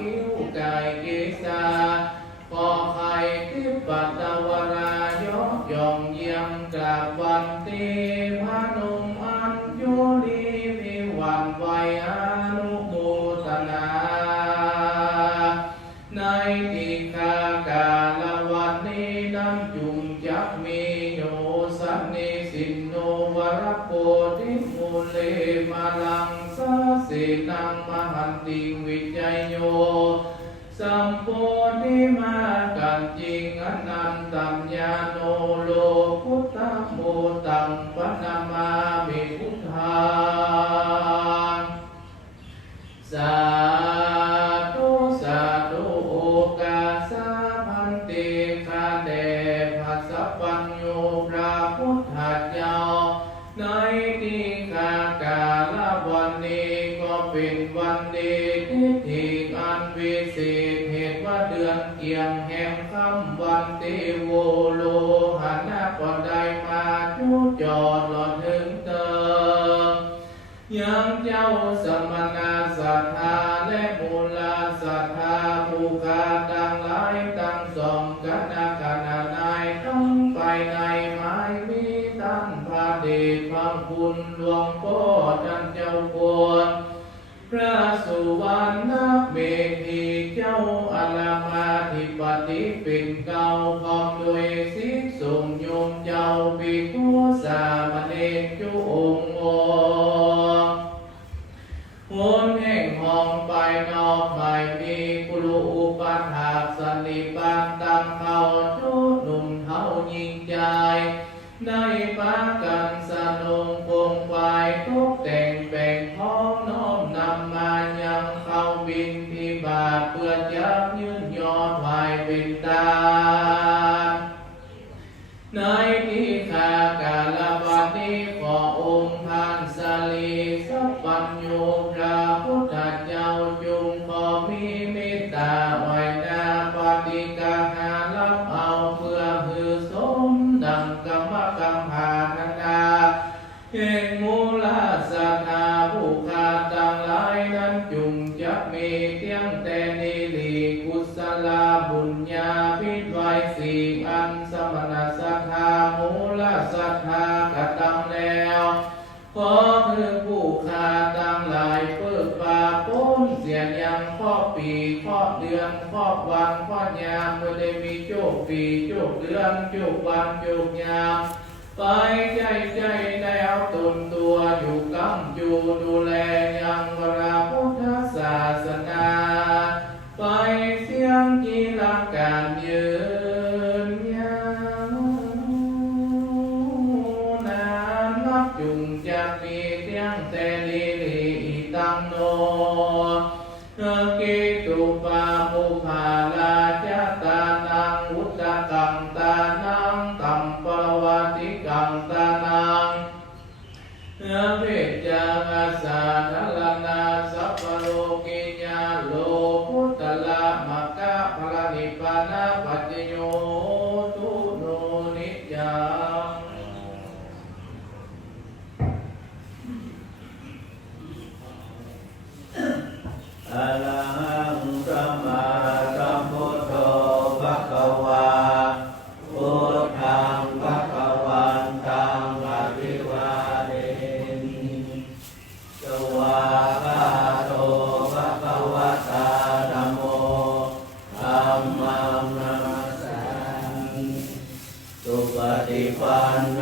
คิ้วกายเกษาขอไข่ทิปัตตวรายกย่องเยี่ยมกราบวันตีพระนุมอัญยุลีวิวันไวอนุโมทนาในทิฆากาลวันนี้น้ำจุงจักมีโยสันนิสินโนวรโกติมูเลมาลังสาสินังมหันติวิจัยโยสัมโพธิมากันจิงอนันตัญญาโนโลกุตตะโมตังปนามามิพุทธาสาธุสาธุโอกาสาพันติคาเดภัสสะปัญโยพระพุทธเจ้าในที่คากาลวันนี้ก็เป็นวันดีทิฏฐิอันวิเศษเหตุว่าเดือนเกียงแห่งค่ำวันเตโวโลหันนาก็ได้มาจุจอดหลอดถึงเติมยังเจ้าสมณะศรัทธาและมูลศรัทธาผู้ขาตั้งหลายตั้งสองคณะนายต้องไปในไม้มีท่านพระเดชพระคุณหลวงพ่อท่านเจ้าคุณพระสุวรรณเมธีเจ้าอาลามาธิปติเป็นเก่าพร้อมด้วยศิษย์สงฆ์โยมเจ้าภิกขุสามเณรจุองค์โหนแห่งห้องไปนอกไม่มีกุลุอุปถากสันนิบาตตั้งเขาชุดหนุ่มเท่ายิ่งใจได้ปากันสนงคงไฟทุกแต่งแบ่งพ้องน้อมนำมายังเข้าบินที่บาทเพื่อยักยืนยอดไหวเป็นตาในที่คากาลวันนี้ขอองค์ท่านสลีสัพพัญโยพระพุทธเจ้าจงขอมีเมตตาไว้นาปฏิกาหารับเอาเพื่อหือสมดังกรรมกรรมภาณนาแห่งมูลศรัทธาผู้ขาตั้งหลายนั้นจุงจะมีเพียงแต่นิริกุศลบุญญาพิทไว้สี่อันสมณศรัทธามูลศรัทธากตำแล้วขอคือผู้ขาตั้งหลายเปิดปาพ้นเสียยังข้อปีข้อเดือนข้อวันข้อยามเมื่อได้มีโจกปีโจกเดือนโจกวันโจกยามไปใจได้เอาตนตัวอยู่กำอยู่ดูแลยังพระพุทธศาสนาไปเสียงกีฬาการยืนยาวนานนับจุงจะมีเสียงแต่ลิลิตังโนกิตุปามุภาลาจตานังอุตตะกังตานังตัมปวาติกังตานังเวจางาสาทลนาสัพพโลกิญาโลพุตตละมะกะพระนิพพานะปัจจโยตุโนนิจจังอะระหังสัมมาสัมพุทโธภะคะวาพุทธังภะคะวันตังอะภิวาเทมิสวากขาโตภะคะวะตาธัมโมธัมมังนัมสสามิสุปฏิปันโน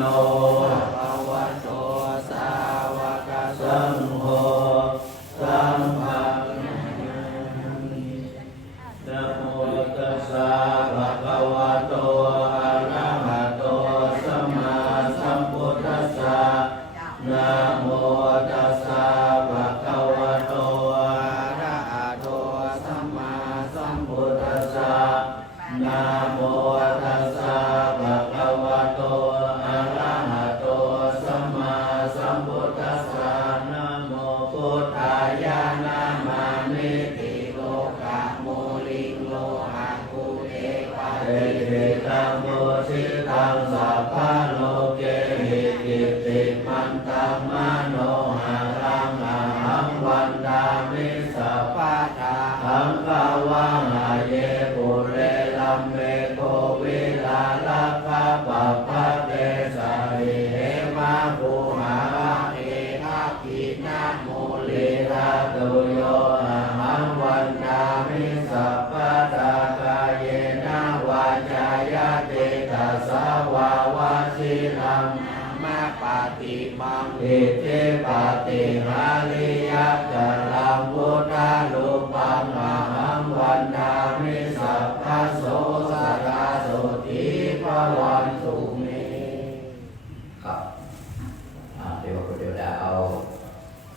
ภะคะวะโตสาวกสังโฆสังฆังนะโมตัสสะภะคะวะโตอะระหะโตสัมมาสัมพุทธัสสะนะโมตัสสะภะคะวะโตอะระหะโตสัมมาสัมพุทธัสสะนะโมตัสสะภะคะวะโตอะระหะโตสัมมาสัมพุทธัสสะนะโมพุทธายะนะมามิติโลกะโมลิงโลหะกุเอปะเตตังโมทิตังสัพพะโลเกหิกิตติมันตังมโนหะรังอะหังวันดามิสัพพะทา หังภาวังอาเยปุเรลัมเมโกวิลาลาภาปัปปะเตสาริเหมาภูหาเอทักขินาโมลิลาตุโยอะหังวันนามิสัพพะตากายเยนะวาจายะเตตัสสาวาวาสิลังมาปฏิมังอิทิปฏิหาริยะจะลังพุทธาลุปังอะหังวันนามิสัพพะโสสกาโสติภวันตุเมครับเดี๋ยวพระเจ้าได้เอา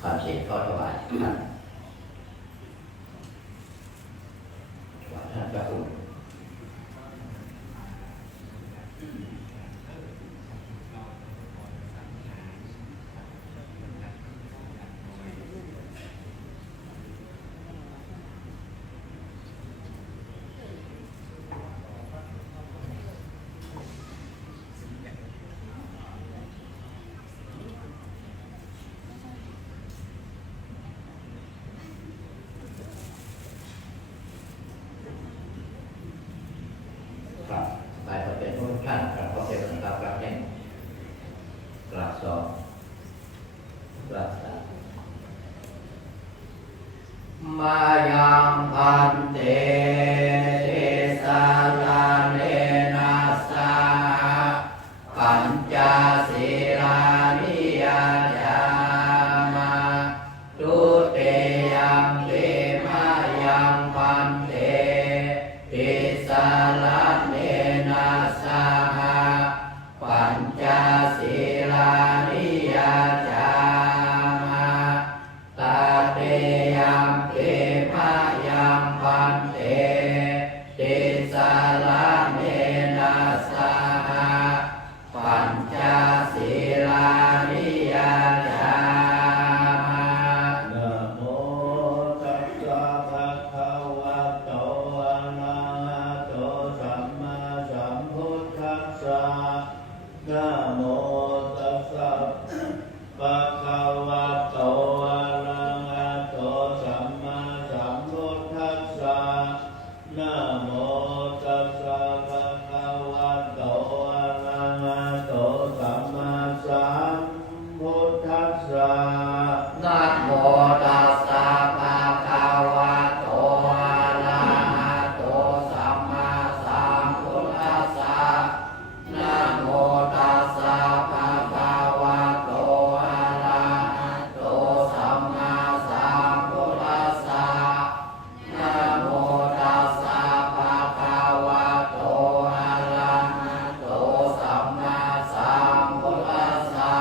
คำสิ่งข้อถวายท่านท่านพระองค์ไปประเป็นทุกท่านกราบขอเสียงกราบกราบแห่งกราบสองกราบสามมายังพันเตเทสาลาเนนัสสะปัญจศีลานิยาจามาทุติยังปิมายังพันเตทิสาลาเนนัสสะปัญจศีลานิยาจามาตาเตยังปิมายังพันเตทิสาลาเนนัสสะปัญจศีลานิยาจามานะโมตัสสะภะคะวะโตอะระหะโตสัมมาสัมพุทธัสสะนะโมตัสสะภะคะวะโตอะระหะโตสัมมาสัมพุทธัสสะนะโมตัสสะภะคะวะโตอะระหะโตสัมมาสัมพุทธัสสะนะโมตัสสะภะคะวะโตอะระหะโตสัมมาสัมพุทธัสสะนะโมตัสสะภะคะวะโตอะระหะโตสัมมาสัมพุทธัสสะนะโมตัสสะภะคะวะโตอะระหะโตสัมมาสัมพุทธัสสะ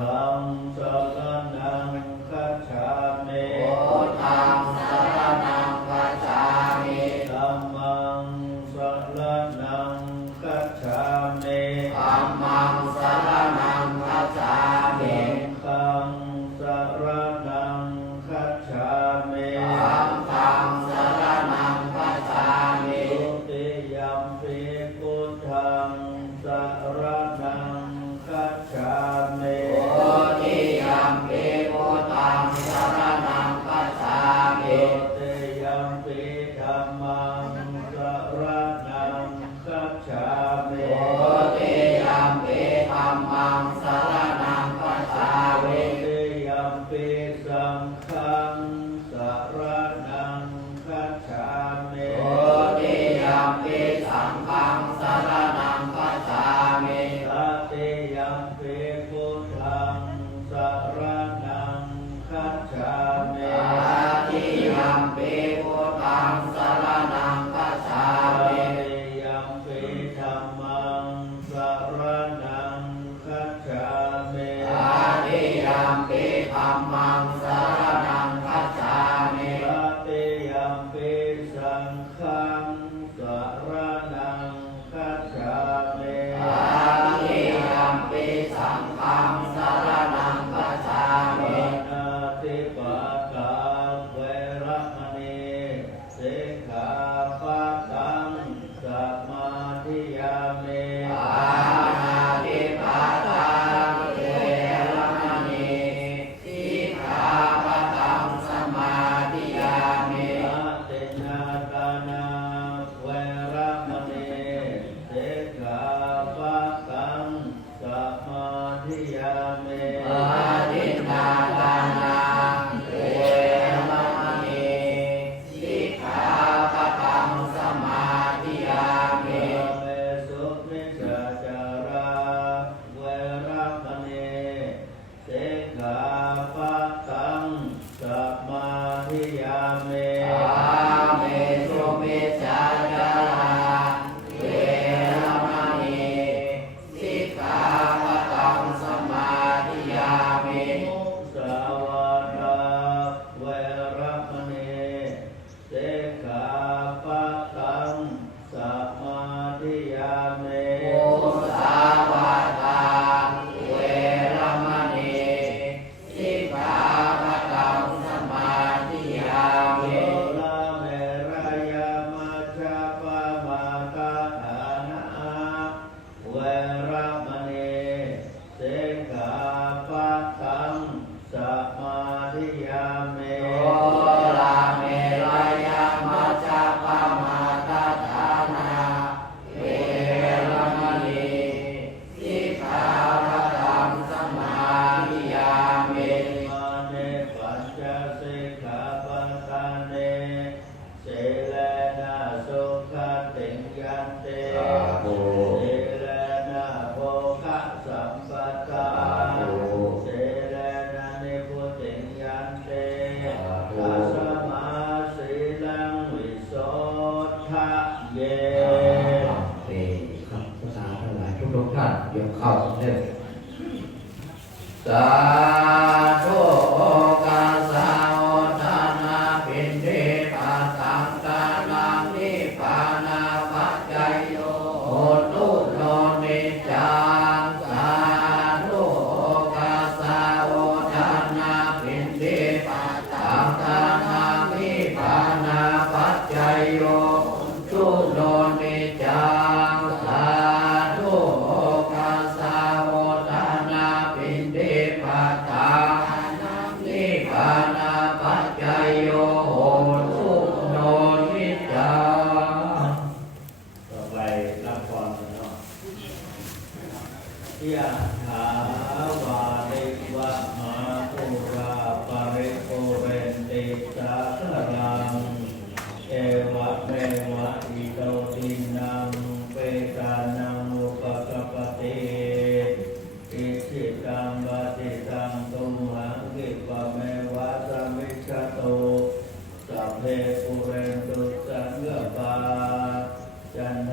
ธังสรณังคัจฉามิพุทธังสรณังคัจฉามิธัมมังสรณังคัจฉามิธัมมังสรณังคัจฉามิสังฆังสรณังคัจฉามิสังฆังสรณังคัจฉามิทุติยัมปิพุทธังสรณังคัจฉามิทุติยัมปิพุทธังสรณังคัจฉามิทุติยัมปิธัมมังสรณังคัจฉามิทุติยัมปิธัมมังสรณังคัจฉามิทุติยัมปิสังฆังสรณังคัจฉามิทุติยัมปิสังฆังสรณังคัจฉามิตติยัมปิพุทธังสรณังคัจฉามิตติยัมปิพุทธังสรณังคัจฉามิตติยัมปิธัมมังสรณังคัจฉามิตติยัมปิธัมมังสรณังคัจฉามิตติยัมปิสังฆังสรณังคัจฉามิตติยัมปิสังฆังสรณังคัจฉามินาติปะตาเวรมณีสิกขาปะทังสมาธิยามิปานาติปะตาเวรมณีสิกขาปะทังสมาธิยามินา เข้าเรื่องสาธุโอกาสาวทานาปินเดปัสสังกาลังนิพพานาปัจจยโยโหตุโนนิจังสาธุโอกาสาวทานาปินเดปัสสังกาลังนิพพานาปัจจยโยทุโนนิจังสาธุโอกาสาวทานาปินเดปัสสังนิพพานาปัจจยโยโหตุโนนิจังต่อไปรับพรกันเนาะยะถาวาริวะหาภูราปริปุเรนติสาคลังเอวะเมวะอิโตทินังเปตานังอุปกปปติอิจิตังปฏิตังตุมหังคิปะเมวะสมิจฉโตสัพเพปุเรนตุสังกปาจันโท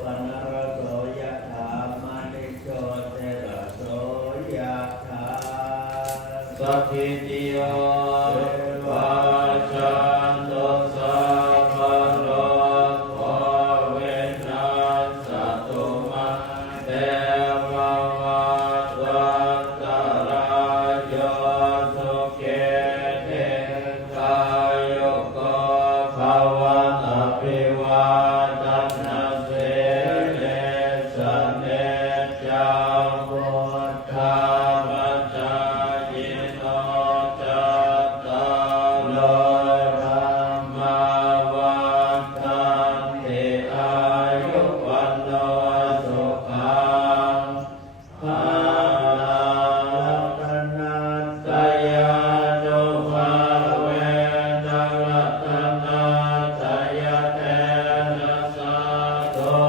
ปนะระโสยะถามณิโชติระโสยะถาสัพพิติโยวัชชันตุสัพพะโลกโควิดนัสสตุมาเตภวัตวันตรายโยสุเกเตกายโยโกภวะอภิวาทนาเสเนสเนจังพุทธาปัจจายโนจัตตาโลธรรมาวันตันติอายุวันโนสุขังภาลังธนัสสยานุภาเวนะรัตนาสยเตนะสาธุ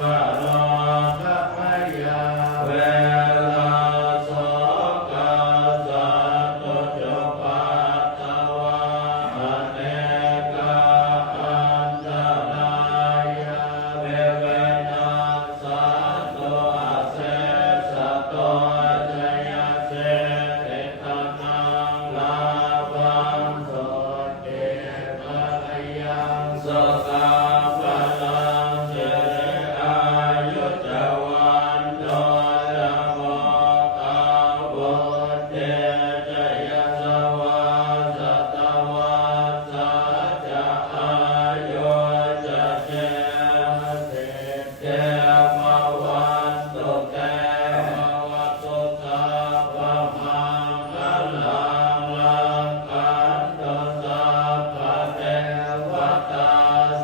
กะโลกะพยาเวลาโสกาสัตตุจุปัตตวาอเนกาอันตรายาเวเวนัสสาตุอาเสสะโตจยเสเตตะนังลาภังโสติภะยังโสกาภลังเจริญอายุจวันโนจะโมกังบุตเตจยสวาสตวัสสะจะอายุจะเจเตเตภวันตุเตภวัตุตาภมังคลังลังกันตุสัพพะเทวตา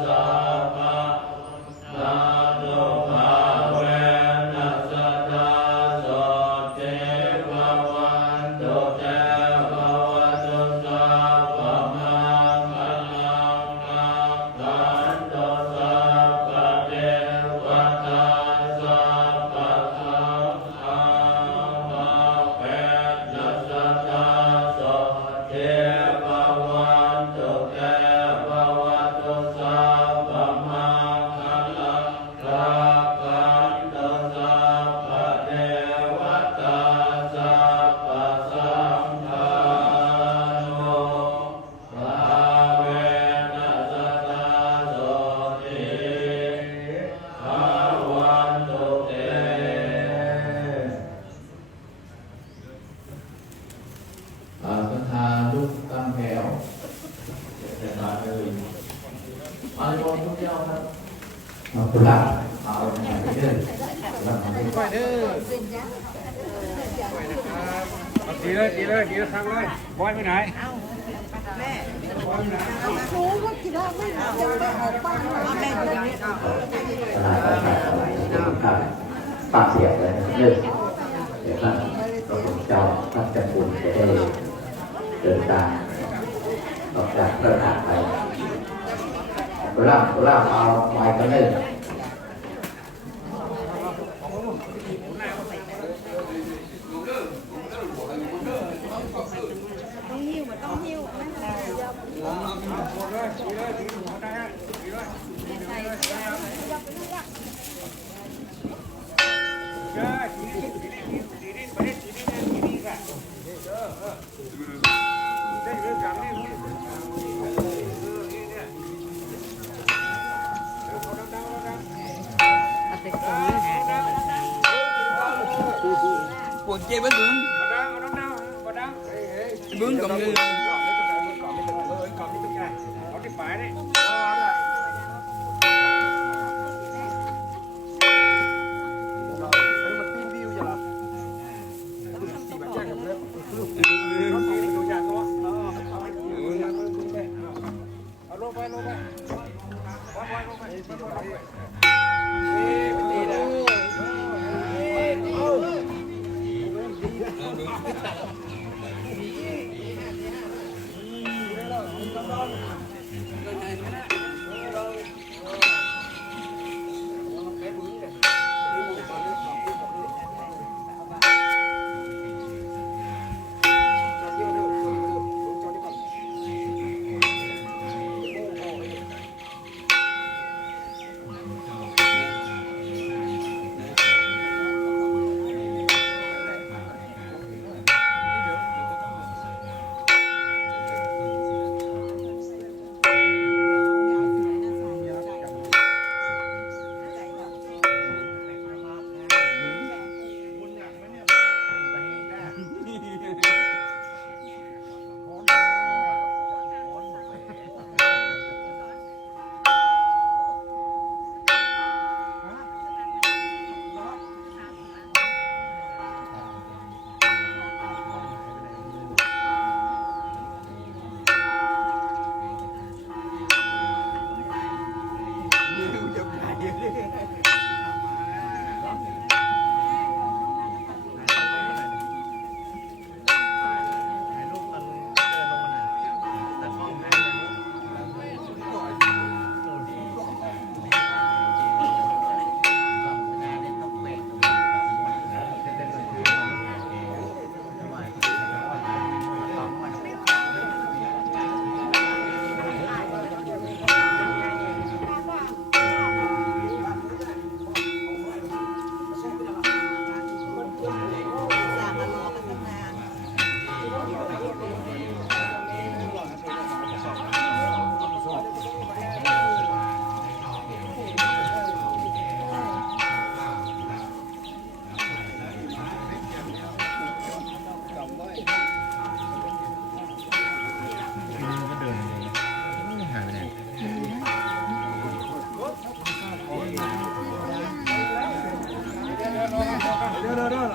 สัพพะนาตุภาเวนัสสตาโสติภวันตุเตภวตุสัพพะมังคลังกันตุสัพพะเทวตาสัพพะสังฆาภาเวนัสสตาโสติภวันตุเตภวตุสัพพะมังคลังกันตุสัพพะเทวตาสัพพะสังฆานุภาเวนัสสตาโสติภวันตุเตสัทธาลุกตั้งแถวจะตามเลยมาโยมทุกเจ้าครับเอาคุณละเอาไปเรื่อยแล้วเอาไป ไปเด้อไปนะครับเอาดีเลยดีเลยดีเลยทางเลยบอยไปไหนบอยไปไหน รู้ว่ากี่รอบไม่รู้จะไปออกบ้านมาแม่อยู่ตรงนี้ ตลาดประชาชนทุกท่านฝากเสียงเลยนะเรื่องเดี๋ยวท่านพระพุทธเจ้าท่านจะบุญจะได้เดินทางออกจากประเทศไทยเราเอาไปกันเลย ต้องหิ้วมันต้องหิ้วไม่ใช่ หมดเลยดีเลยดีหมดนะฮะดีเลยใช่ดี ปวดเจ็บบ้าง มาดังเอาน้องมาดัง บึ้งกับมือ เอาที่ปลายนี่ เอาลงไปลงไปลงไป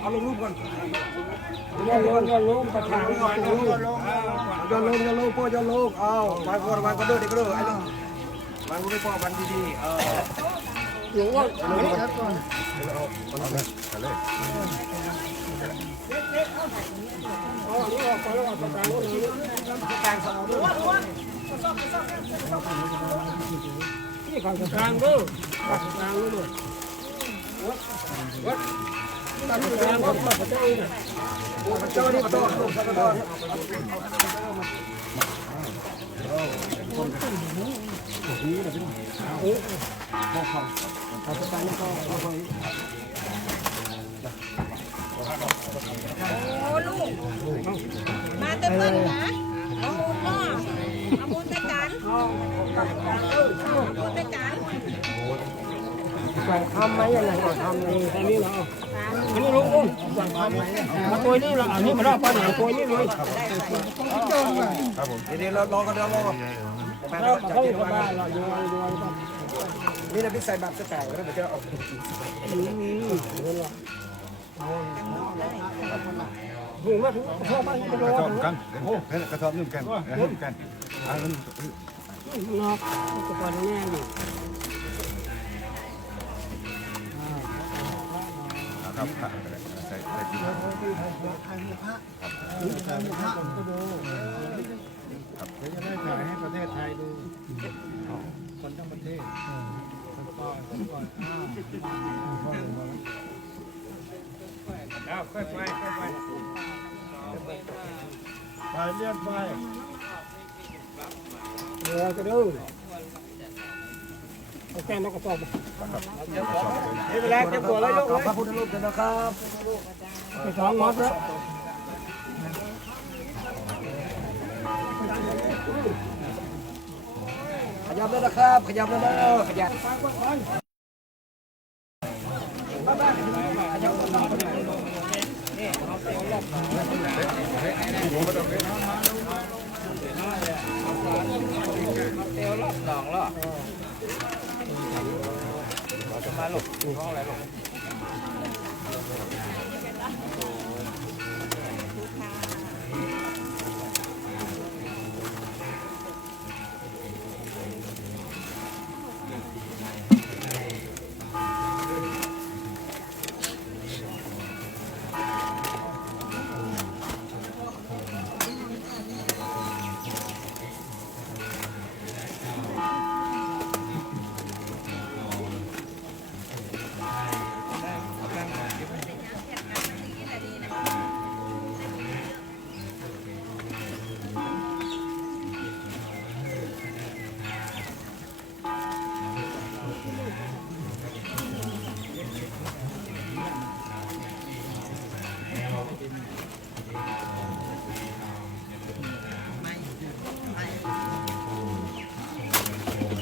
เอาลงรูปก่อนย้อนลงประธานก่อนย้อนลงพ่อย้อนลงเอาวางก่อนวางก็เด้อเด็กก็เด้อไอ้ลงวางไม่พอวันดีๆหลวงว่าก่อนนี่ของกลางดูกลางดูวัดตั้งกลางวัดพระเจ้าเนี่ยพระเจ้านี่ต่อพระเจ้าโอ้ลูกมาเต็มเลยนะเอามูลก็เอามูลไปกันเอามูลไปกัน สั่งทำไหมยังไงก็ทำเลยตอนนี้เราอันนี้ลุงสั่งทำไหมมาตัวนี้เราอันนี้มาได้ป้าหนังตัวนี้เลยครับผมเดี๋ยวเราลองกันเดี๋ยวลองแล้วเขาอยู่บ้านเราดูนี่เราพิใส่แบบใส่แล้วเดี๋ยวจะออกหูมาถึงพ่อบ้านกระสอบกันโอ้กระสอบนึ่งกันนึ่งกันนอกกระสอบแน่อยู่ครับใส่ที่ครับเดี๋ยวจะได้ถ่ายให้ประเทศไทยดูคนทั้งประเทศค่อยไปไปเรียกไปเดี๋ยวจะดูแก้นกระสอบนี่เป็นแรกจะปวดแล้วยกเลยพระพุทธรูปนะครับไปสองมอสแล้วขยับแล้วนะครับขยับแล้วขยับ อะไรลูกห้องอะไรลูก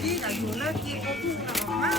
ที่กับอยู่แล้วกินก็พุ่งออกมา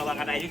ระวังอะไรดิ เ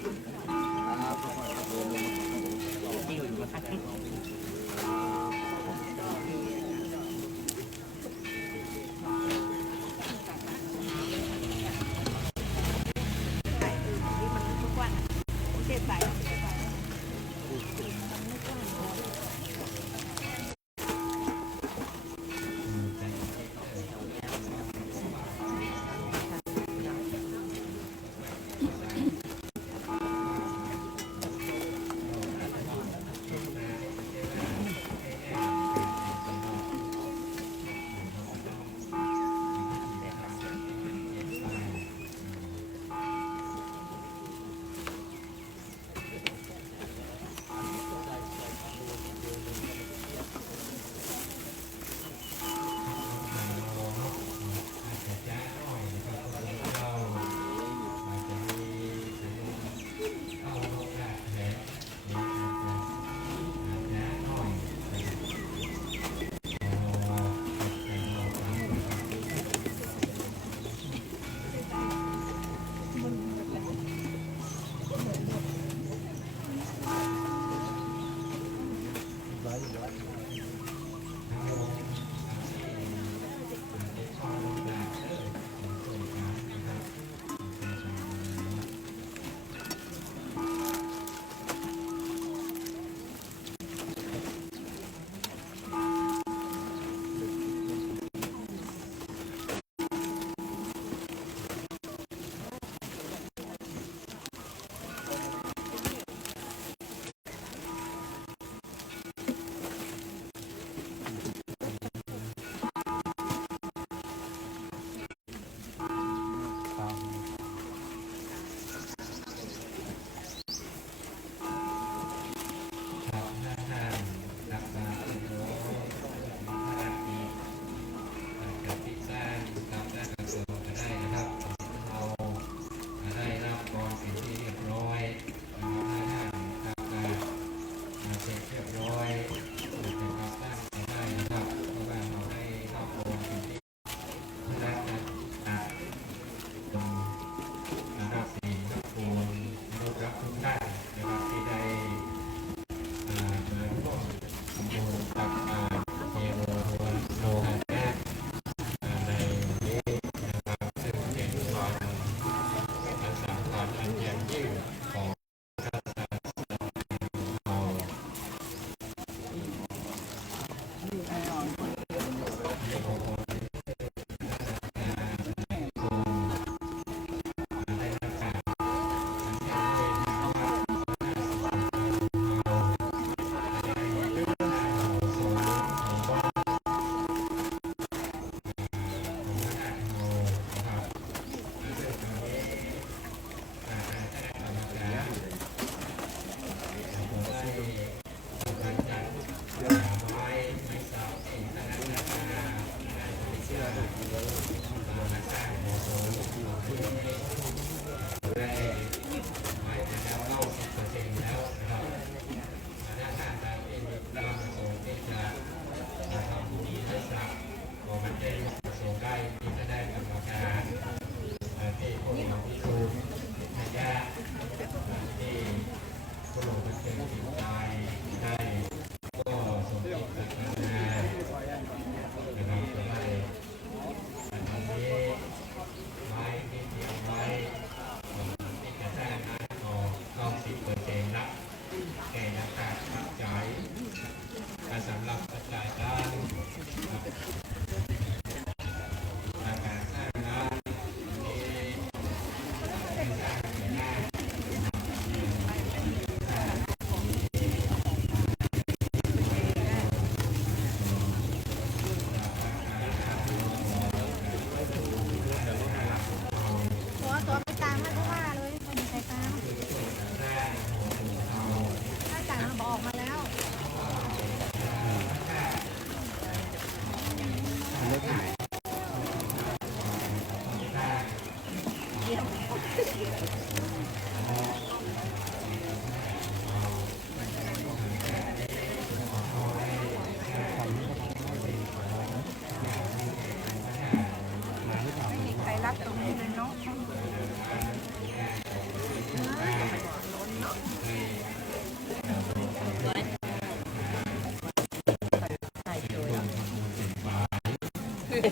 โน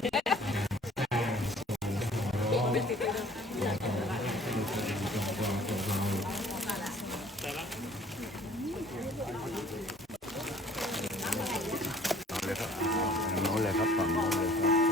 ้นเลยครับฝั่งโน้นเลยครับ